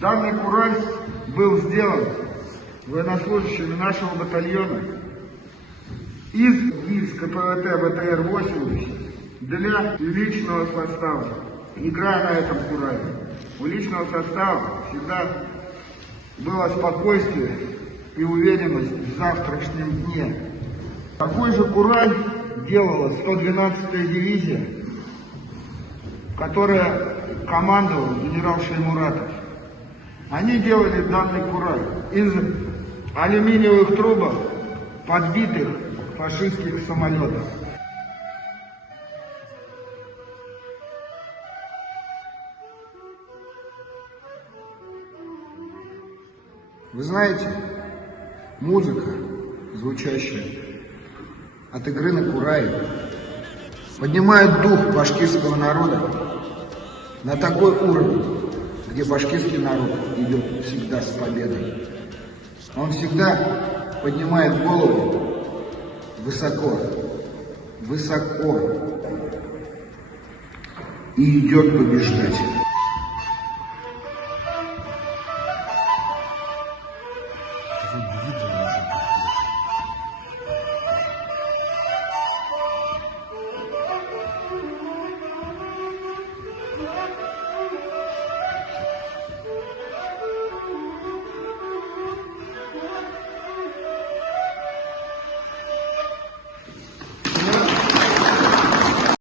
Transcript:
Данный кураль был сделан военнослужащими нашего батальона из ГИС КПВТ ВТР-80 для личного состава. Играя на этом курале, у личного состава всегда было спокойствие и уверенность в завтрашнем дне. Такой же кураль делала 112-я дивизия, которая командовал генерал Шаймуратов. Они делали данный кураль из алюминиевых трубок, подбитых фашистских самолетов. Вы знаете, музыка, звучащая от игры на курае, поднимает дух башкирского народа на такой уровень, где башкирский народ идет всегда с победой. Он всегда поднимает голову высоко, высоко и идет побеждать.